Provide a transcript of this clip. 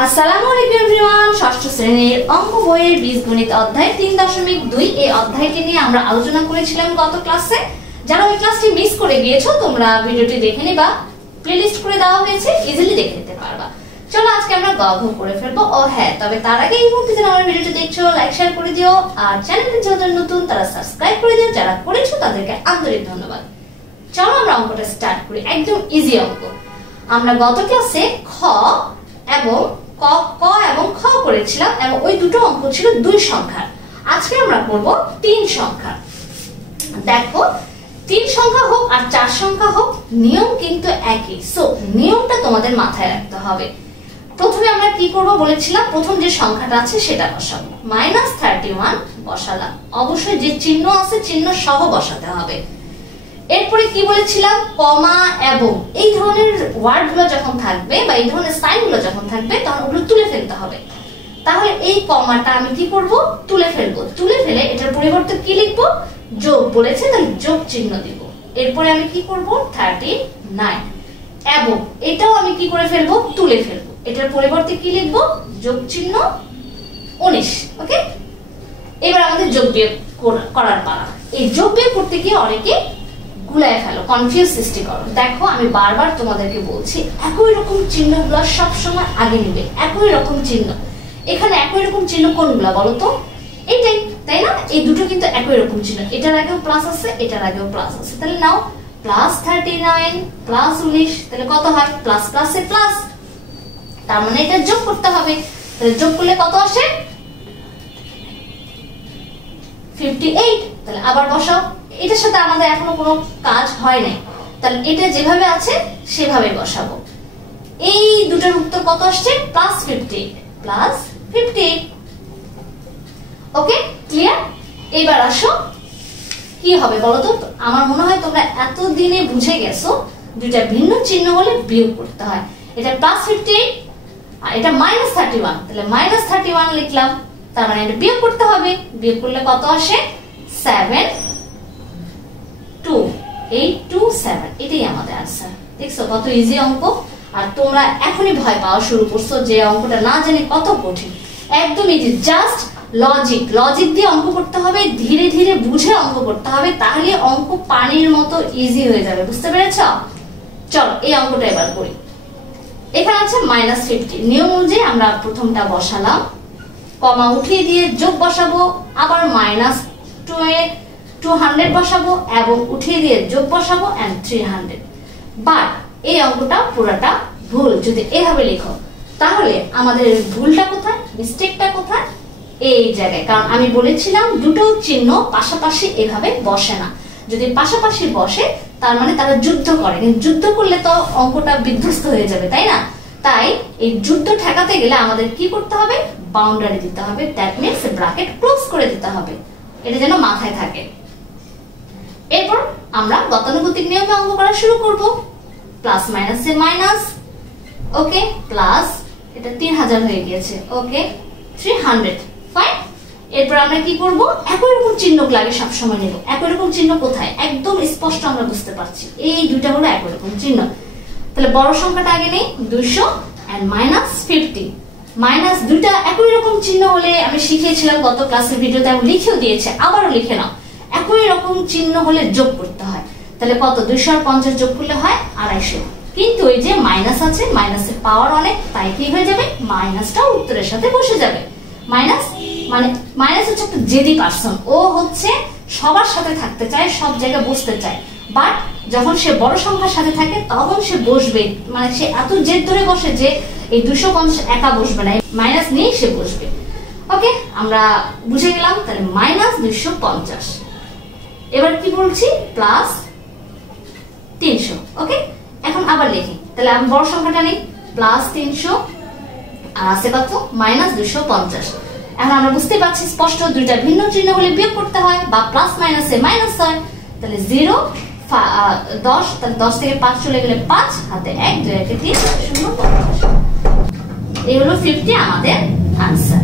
আসসালামু আলাইকুম এভরিওয়ান, ষষ্ঠ শ্রেণীর অঙ্ক বইয়ের বীজগণিত অধ্যায় 3.2 এই অধ্যায়টি নিয়ে আমরা আলোচনা করেছিলাম গত ক্লাসে। যারা ওই ক্লাসটি মিস করে গিয়েছো তোমরা ভিডিওটি দেখে নিবা, প্লেলিস্ট করে দেওয়া হয়েছে, ইজিলি দেখে নিতে পারবা। চলো আজকে আমরা গঘ করে ফেলবো। ও হ্যাঁ, তবে তার আগে এই মুহূর্তে যারা আমার ভিডিওটি দেখছো লাইক শেয়ার করে দিও, আর চ্যানেলটি যারা নতুন তারা সাবস্ক্রাইব করে দিও, যারা করেছো তাদেরকে আন্তরিক ধন্যবাদ। চলো আমরা অঙ্কটা স্টার্ট করি, একদম ইজি অঙ্ক। আমরা গত ক্লাসে খ এবং ক এবং খ করেছিলাম এবং ওই দুটো অঙ্ক ছিল দুই সংখ্যার। আজকে আমরা করব তিন সংখ্যা। দেখো, তিন সংখ্যা হোক আর চার সংখ্যা হোক, নিয়ম কিন্তু একই। সো নিয়মটা তোমাদের মাথায় রাখতে হবে। প্রথমে আমরা কি করব বলেছিলাম, প্রথম যে সংখ্যাটা আছে সেটা বসাবো। -31 বসালাম, অবশ্যই যে চিহ্ন আছে চিহ্ন সহ বসাতে হবে। এরপরে কি বলেছিলাম, কমা এবং এই ধরনের ওয়ার্ড গুলো যখন থাকবে বা এই ধরনের সাইন গুলো যখন থাকবে তখন ওগুলো তুলে ফেলতে হবে। তাহলে এই কমাটা আমি কি করব, তুলে ফেলবো। তুলে ফেলে এটার পরিবর্তে কি লিখবো, যোগ বলেছে তাহলে যোগ চিহ্ন দিব। এরপরে আমি কি করব, 39 এবং এটাও আমি কি করে ফেলবো, তুলে ফেলবো। এটার পরিবর্তে কি লিখবো, যোগ চিহ্ন 19। ওকে, এবার আমাদের যোগ বিয়োগ করার পালা। এই যোগ বিয়োগ করতে গিয়ে অনেকে গুলায় ফেলো, কনফিউজ সৃষ্টি করো। দেখো, আমি বারবার তোমাদেরকে বলছি একই রকম চিহ্নগুলো সব সময় আগে নিবে। একই রকম চিহ্ন, এখানে একই রকম চিহ্ন কোনগুলা বলো তো, এইটাই, তাই না? এই দুটো কিন্তু একই রকম চিহ্ন, এটার আগেও প্লাস আছে এটার আগেও প্লাস আছে। তাহলে নাও +39 +19, তাহলে কত হয়, প্লাস প্লাসে প্লাস, তার মানে এটা যোগ করতে হবে। তাহলে যোগ করলে কত আসে, 58। তাহলে আবার বসাও। এটার সাথে আমাদের এখনো কোনো কাজ হয় নাই, তাহলে এটা যেভাবে আছে সেভাবে বসাবো। এই দুটোর উত্তর কত আসছে, +58 ওকে, ক্লিয়ার? এবার আসো কি হবে বলো তো। আমার মনে হয় তোমরা এতদিনে বুঝে গেছো দুইটা ভিন্ন চিহ্ন হলে বিয়োগ করতে হয়। এটা +58 আর এটা -31, তাহলে -31 লিখলাম, তার মানে এটা বিয়োগ করতে হবে। বিয়োগ করলে কত আসে, 72827, এটাই আমাদের आंसर। দেখছো কত ইজি অঙ্ক। আর তোমরা এখনই ভয় পাওয়া শুরু করছো যে অঙ্কটা না জানি কত কঠিন। একদম ইজি, জাস্ট লজিক দিয়ে অঙ্ক করতে হবে, ধীরে ধীরে বুঝে অঙ্ক করতে হবে, তাহলে অঙ্ক পানির মতো ইজি হয়ে যাবে। বুঝতে পেরেছো? চলো এই অঙ্কটা এবার করি। এখানে আছে -50, নিয়ম অনুযায়ী আমরা প্রথমটা বসালাম, কমা উঠিয়ে দিয়ে যোগ বসাবো, আবার -200 বসাবো এবং উঠিয়ে দিয়ে যোগ বসাবো and 300। বাট এই অঙ্কটা পুরোটা ভুল। যদি এভাবে লিখো তাহলে আমাদের ভুলটা কোথায়, মিস্টেকটা কোথায়, এই জায়গায়। কারণ আমি বলেছিলাম দুটো চিহ্ন পাশাপাশি এভাবে বসে না। যদি পাশাপাশি বসে তার মানে তারা যুদ্ধ করে, কিন্তু যুদ্ধ করলে তো অঙ্কটা বিধ্বস্ত হয়ে যাবে, তাই না? তাই এই যুদ্ধ ঠেকাতে গেলে আমাদের কি করতে হবে, বাউন্ডারি দিতে হবে, দ্যাট মিন্স ব্র্যাকেট ক্লোজ করে দিতে হবে। এটা যেন মাথায় থাকে। এরপর আমরা গতানুগতিক নিয়মে অঙ্ক করা শুরু করব। প্লাস মাইনাসে মাইনাস, ওকে, প্লাস এটা 3000 হয়ে গিয়েছে, ওকে, 300, ফাইন। এরপর আমরা কি করব, একই রকম চিহ্ন লাগে সব সময় নেব। একই রকম চিহ্ন কোথায়, একদম স্পষ্ট আমরা বুঝতে পারছি, এই দুইটা হলো একই রকম চিহ্ন। তাহলে বড় সংখ্যাটা আগে নেই, 200 and -50। মাইনাস দুইটা একই রকম চিহ্ন হলে আমি শিখিয়েছিলাম গত ক্লাসের ভিডিওতে, আমি লিখেও দিয়েছি, আবারও লিখে নাও। একই রকম চিহ্ন হলে যোগ করতে হয়। তাহলে কত, 200 আর 50 যোগ করলে হয় 250। কিন্তু এই যে মাইনাস আছে, মাইনাসের পাওয়ার অনেক, তাই কি হয়ে যাবে, মাইনাসটা উত্তরের সাথে বসে যাবে। মাইনাস হচ্ছে একটা জেদি পারসন, ও হচ্ছে সবার সাথে থাকতে চায়, সব জায়গায় বসতে চায়। বাট যখন সে বড় সংখ্যার সাথে থাকে তখন সে বসবে, মানে সে এত জেদ ধরে বসে যে এই 250 একা বসবে না, মাইনাস নিয়ে সে বসবে। ওকে, আমরা বুঝে গেলাম। তাহলে -250। এবার কি বলছি, +300। ওকে, এখন আবার লিখি। তাহলে আমি বড় সংখ্যাটা নেই, +300 আর আছে কত, -250। এখন আমরা বুঝতে পারছি স্পষ্ট দুইটা ভিন্ন চিহ্ন হলে বিয়োগ করতে হয় বা প্লাস মাইনাসে মাইনাস হয়। তাহলে 0 10, তাহলে 10 থেকে 5 চলে গেলে 5, হাতে 1, 2 1 3 0 50। এই হলো 50 আমাদের आंसर।